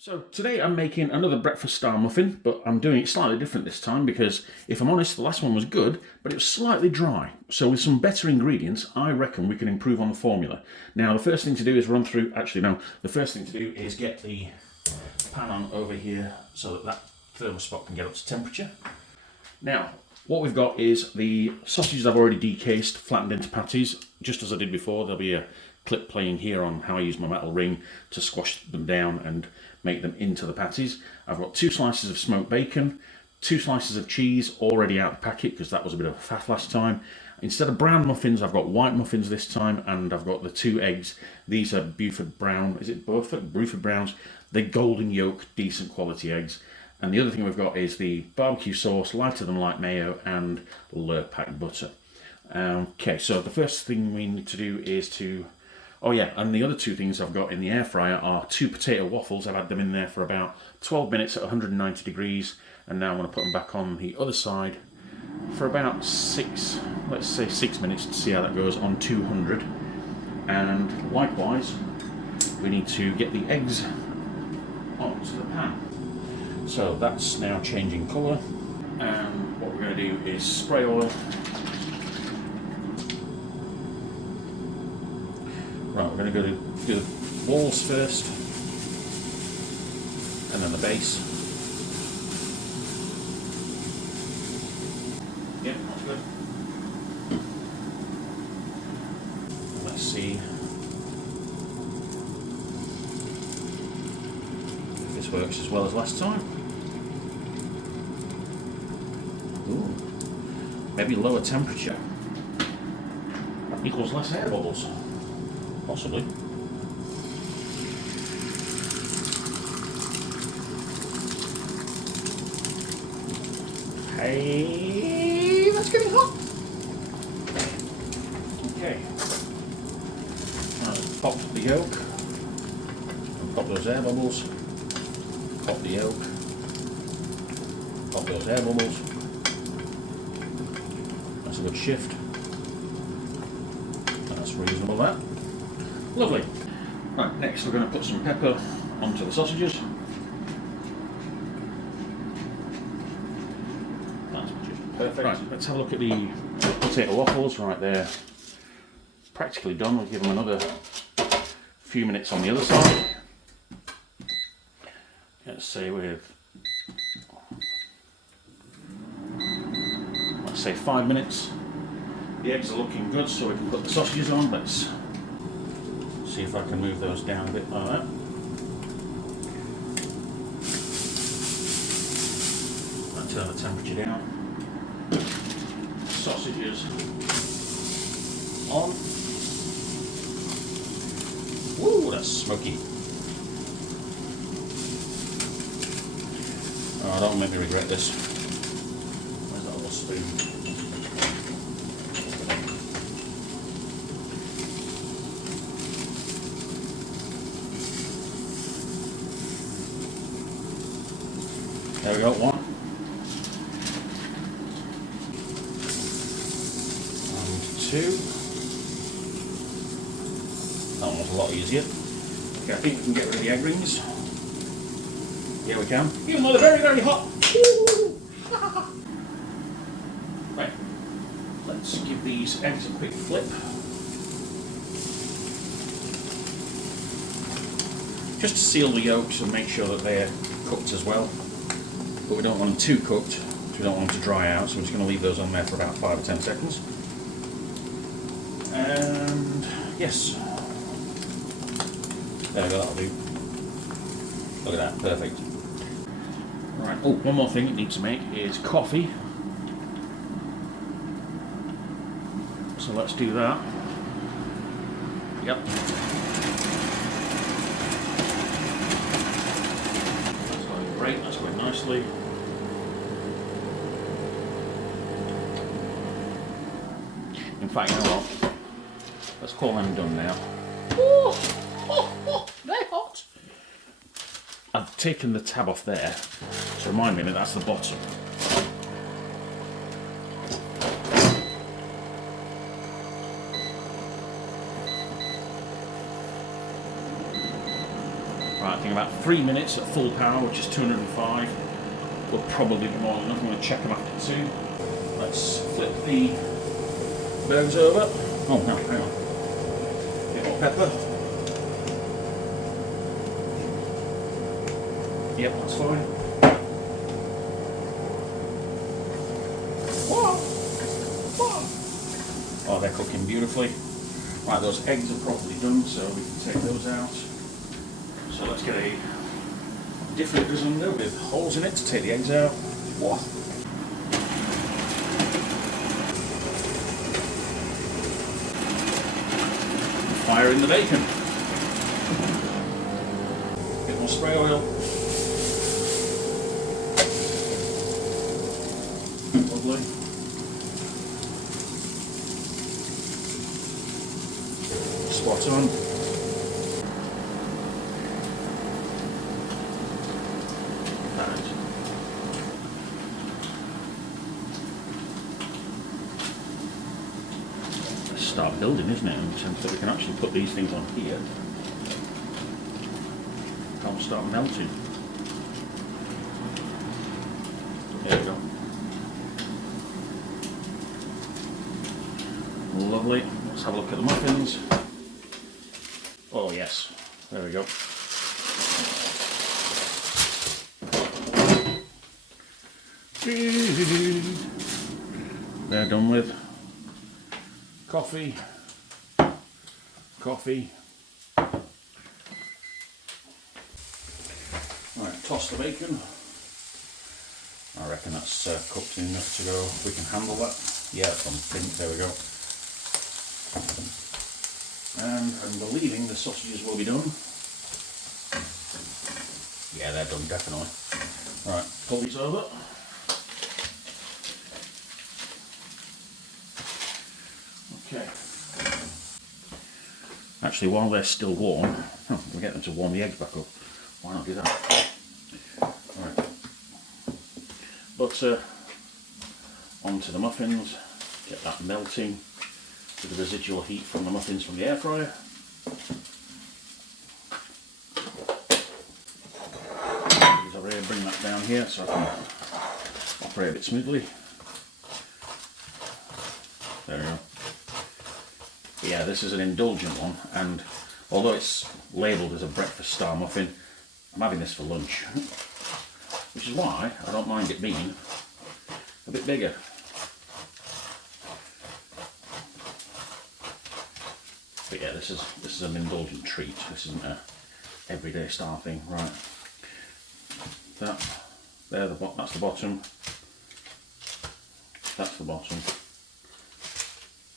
So today I'm making another breakfast style muffin, but I'm doing it slightly different this time because, if I'm honest, the last one was good, but it was slightly dry. So with some better ingredients, I reckon we can improve on the formula. Now the first thing to do is the first thing to do is get the pan on over here so that thermostat can get up to temperature. Now, what we've got is the sausages I've already decased, flattened into patties, just as I did before. There'll be a clip playing here on how I use my metal ring to squash them down and make them into the patties. I've got 2 slices of smoked bacon, 2 slices of cheese already out of the packet because that was a bit of a faff last time. Instead of brown muffins, I've got white muffins this time, and I've got the 2 eggs. These are Buford Brown, is it Burford? Buford Browns. They're golden yolk, decent quality eggs. And the other thing we've got is the barbecue sauce, lighter than light mayo, and Lurpak butter. Okay, so the first thing we need to do is oh yeah, and the other 2 things I've got in the air fryer are 2 potato waffles. I've had them in there for about 12 minutes at 190 degrees, and now I'm going to put them back on the other side for about 6 minutes to see how that goes on 200. And likewise, we need to get the eggs onto the pan. So that's now changing colour, and what we're going to do is spray oil. Right, we're going to go to do the walls first, and then the base. Yep, that's good. Let's see if this works as well as last time. Ooh, maybe lower temperature equals less air bubbles. Possibly. Hey, that's getting hot. Okay. Now pop the yolk. Pop those air bubbles. Pop the yolk. Pop those air bubbles. That's a good shift. That's reasonable, that. Lovely. Right, next we're going to put some pepper onto the sausages. That's just perfect. Right, let's have a look at the potato waffles right there. Practically done. We'll give them another few minutes on the other side. Let's say let's say 5 minutes. The eggs are looking good, so we can put the sausages on. Let's see if I can move those down a bit like that. I'll turn the temperature down. Sausages on. Woo, that's smoky. Oh, don't make me regret this. Where's that little spoon? There we go, 1. And 2. That one was a lot easier. Okay, I think we can get rid of the egg rings. Yeah, we can. Even though they're very, very hot. Right. Let's give these eggs a quick flip. Just to seal the yolks and make sure that they're cooked as well. But we don't want them too cooked, so we don't want them to dry out, so we're just going to leave those on there for about 5 or 10 seconds. And yes, there we go, that'll do. Look at that, perfect. Right, oh, one more thing it needs to make is coffee. So let's do that. Yep. That's going great, that's going nicely. In fact, you know what? Let's call them done now. Oh, they're hot. I've taken the tab off there to remind me that that's the bottom. Right, I think cooking about 3 minutes at full power, which is 205. Will probably be more than enough. I'm going to check them after 2. Let's flip the burgers over. Oh no, hang on. A bit more pepper. Yep, that's fine. Oh, they're cooking beautifully. Right, those eggs are properly done, so we can take those out. So let's get a different grizzle with holes in it to take the eggs out. Whoa. Fire in the bacon. Bit more spray oil. Lovely. Spot on. Start building, isn't it? In the sense that we can actually put these things on here. Can't start melting. There we go. Lovely. Let's have a look at the muffins. Oh yes, there we go. They're done with. Coffee. Right, toss the bacon. I reckon that's cooked enough to go. We can handle that. Yeah, it's on pink. There we go. And I'm believing the sausages will be done. Yeah, they're done, definitely. Right, pull these over. Okay. Actually, while they're still warm, we'll get them to warm the eggs back up. Why not do that? Right. Butter onto the muffins. Get that melting with the residual heat from the muffins from the air fryer. Bring that down here so I can operate it smoothly. There we go. But yeah, this is an indulgent one, and although it's labelled as a breakfast star muffin, I'm having this for lunch, which is why I don't mind it being a bit bigger. But yeah, this is an indulgent treat. This isn't a everyday star thing, right? That's the bottom. That's the bottom.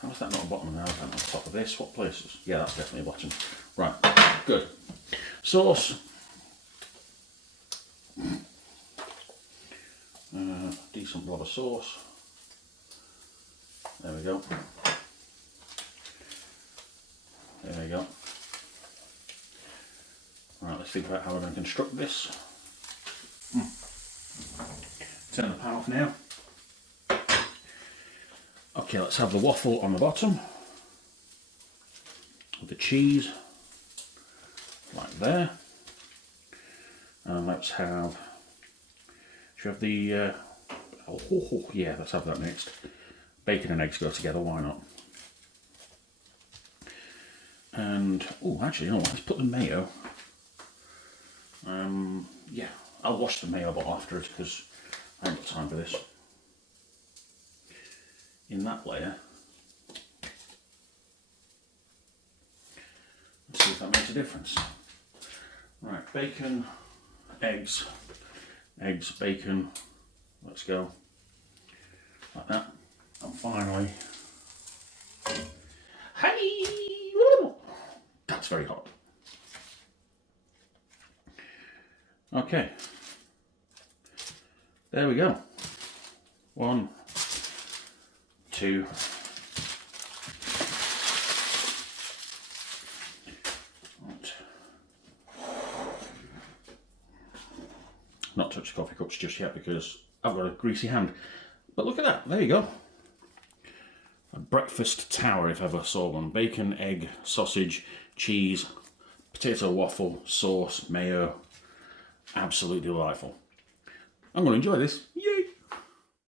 How is that not a bottom now? Is that on top of this? What places? Yeah, that's definitely a bottom. Right, good. Sauce. Decent blob of sauce. There we go. There we go. Right, let's think about how we're going to construct this. Turn the pan off now. Okay, let's have the waffle on the bottom with the cheese like there, and let's have, should we have the yeah, let's have that next. Bacon and eggs go together, why not? And oh, actually, you know what, let's put the mayo. Yeah, I'll wash the mayo bottle after it because I haven't got time for this. In that layer. Let's see if that makes a difference. Right, bacon, eggs, bacon. Let's go. Like that. And finally, hey! That's very hot. Okay. There we go. 1, 2. Not touch the coffee cups just yet because I've got a greasy hand. But look at that, there you go. A breakfast tower if ever saw one. Bacon, egg, sausage, cheese, potato waffle, sauce, mayo. Absolutely delightful. I'm going to enjoy this. Yay!